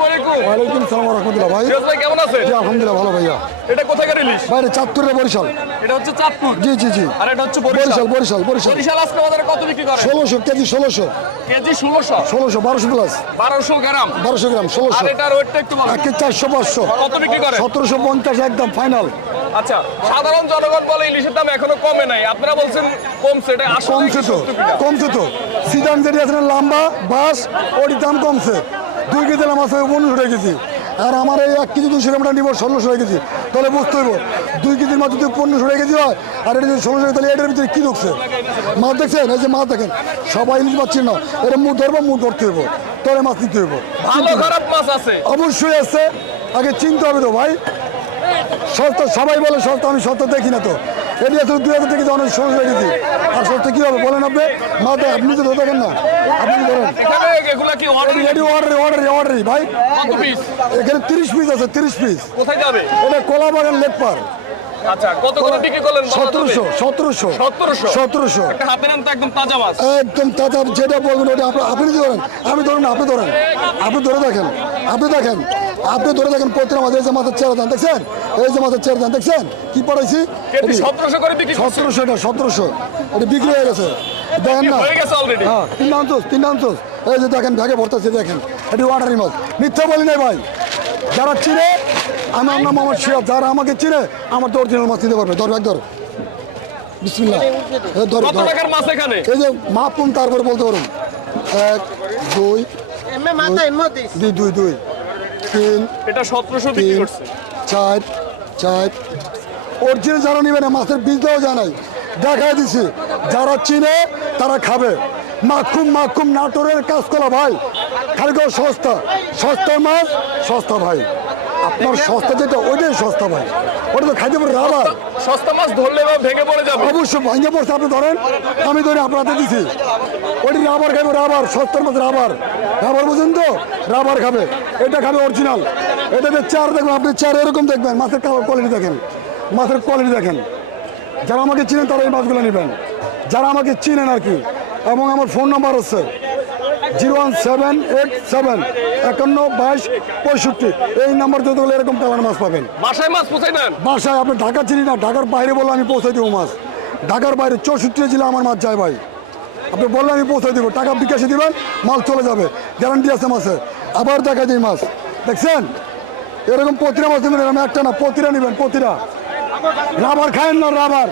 আসসালামু আলাইকুম। ওয়ালাইকুম সালাম রহমতুল্লাহ ভাই। ফিরোজ ভাই কেমন আছেন? জি আলহামদুলিল্লাহ ভালো ভাইয়া। এটা কোথাকার ইলিশ বাইরে চাঁদপুরের বরিশাল। এটা হচ্ছে চাঁদপুর? জি জি জি। আর এটা হচ্ছে বরিশাল? বরিশাল বরিশাল বরিশাল। বরিশাল আজকে বাজারে কত বিক্রি করে kg kg plus gram. Gram আর ষোলোশো এটার ওয়েটটা একটু কত বিক্রি করে সতেরোশো পঞ্চাশ একদম ফাইনাল আচ্ছা সাধারণ জনগণ বলে ইলিশের দাম এখনও কমে নাই। আপনারা বলছেন কমছে এটা কমছে তো কমছে তো। যেটি আছে লম্বা বাস ওটির দাম কমছে। দুই কেজি মাছ হবে পনেরোশো টাকা কেজি। আর আমার এই এক কেজি দুশো গ্রামটা নিব ষোলোশো টাকা কেজি। তাহলে বুঝতে হইব দুই কেজির মাছ যদি পনেরোশো টাকা কেজি হয় আর এটা যদি ষোলোশো টাকা তাহলে এটার ভিতরে কী ঢুকছে? মাছ দেখছেন? এই যে মাছ দেখেন সবাই ইলিশ পাচ্ছি না এটা মুখ ধরবো মুখ ধরতে হইব। তাহলে মাছ নিতে হইব। অবশ্যই আছে আগে চিনতে হবে তো ভাই। সস্তা সবাই বলে সস্তা আমি সস্তা দেখি না তো। এটি আসলে দুই হাজার থেকে অনেক সহজ আর সস্তা কী হবে বলেন আপনি? মাথা আপনি তো দেখেন না আপনি এটি অর্ডারি অর্ডারি অর্ডারি ভাই। এখানে তিরিশ পিস আছে তিরিশ পিস কোথায় যাবে? এটা আচ্ছা একদম তাজা যেটা বলবেন ওটা আপনি আপনি ধরেন আমি ধরুন আপনি ধরেন। আপনি ধরে দেখেন আপনি দেখেন আপনি ধরে দেখেন প্রতিটা মাঝে এই যে মাথার চেয়ার দেন দেখছেন? এই যে মাথার চেয়ার দেন দেখছেন? কি পড়াইছি? কেজি সতেরোশো বিক্রি এটা সতেরোশো। এটা বিক্রি হয়ে গেছে। দেখেন না? হয়ে গেছে অলরেডি হ্যাঁ তিন আনছোস তিন আনছোস এই যে দেখেন ভেগে ভরতেছে দেখেন। এটি ওয়াটারি মাছ মিথ্যা বলি নাই ভাই। যারা চিনে আমি আপনার মামার শিয়া যারা আমাকে চিনে আমার তো অরিজিনাল মাছ দিতে পারবে। ধর এক ধর। ধর কত ধর। টাকার মাছ এখানে? এই যে মাপুন তারপরে বলতে পারুন। এক দুই দুই দুই। তিন এটা সতেরোশো বিক্রি করছে। চার চার। অরিজিনাল যারা নেবে না মাছের বীজটাও জানাই দেখাই দিছি যারা চিনে তারা খাবে। মাখুম মাখুম নাটোরের কাজ করা ভাই খালি করে সস্তা। সস্তা মাছ সস্তা ভাই। আপনার সস্তা যেটা ওইটাই সস্তা ভাই। ওটা তো খাইতে পারে রাবার। সস্তা মাছ ধরলে বা ভেঙে পড়ে যাবে। অবশ্যই ভাঙে পড়ছে আপনি ধরেন। আমি ধরে আপনাদের দিছি। ওটি রাবার খাবে রাবার সস্তার মধ্যে রাবার। রাবার বুঝেন তো? রাবার খাবে। এটা খাবে অরিজিনাল এটাতে চার দেখবেন আপনি চার এরকম দেখবেন মাছের কোয়ালিটি দেখেন। মাছের কোয়ালিটি দেখেন। যারা আমাকে চিনেন তারা এই মাছগুলো নেবেন। যারা আমাকে চিনেন আর কি এবং আমার ফোন নাম্বার হচ্ছে zero one seven eight seven একান্ন বাইশ পঁয়ষট্টি। এই নাম্বার যত হলে এরকম টাকার মাছ পাবেন। বাসায় মাছ পোষাই দেন? বাসায় আপনি ঢাকা চিনি না ঢাকার বাইরে বলে আমি পৌঁছে দেবো মাছ। ঢাকার বাইরে চৌষট্টি জেলা আমার মাছ যায় ভাই। আপনি বললে আমি পৌঁছে দেবো, টাকা বিকাশে দেবেন, মাল চলে যাবে গ্যারান্টি আছে মাসে। আবার দেখা যায় মাছ দেখছেন? এরকম প্রতিটা মাছ নেবেন, এরকম একটা না প্রতিটা নেবেন প্রতিটা রাবার খায়েন না, রাবার।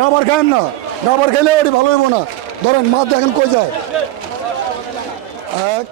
রাবার খায়েন না। রাবার খেলে ওটি ভালো হইব না। ধরেন, মাছ দেখেন কই যায়? এক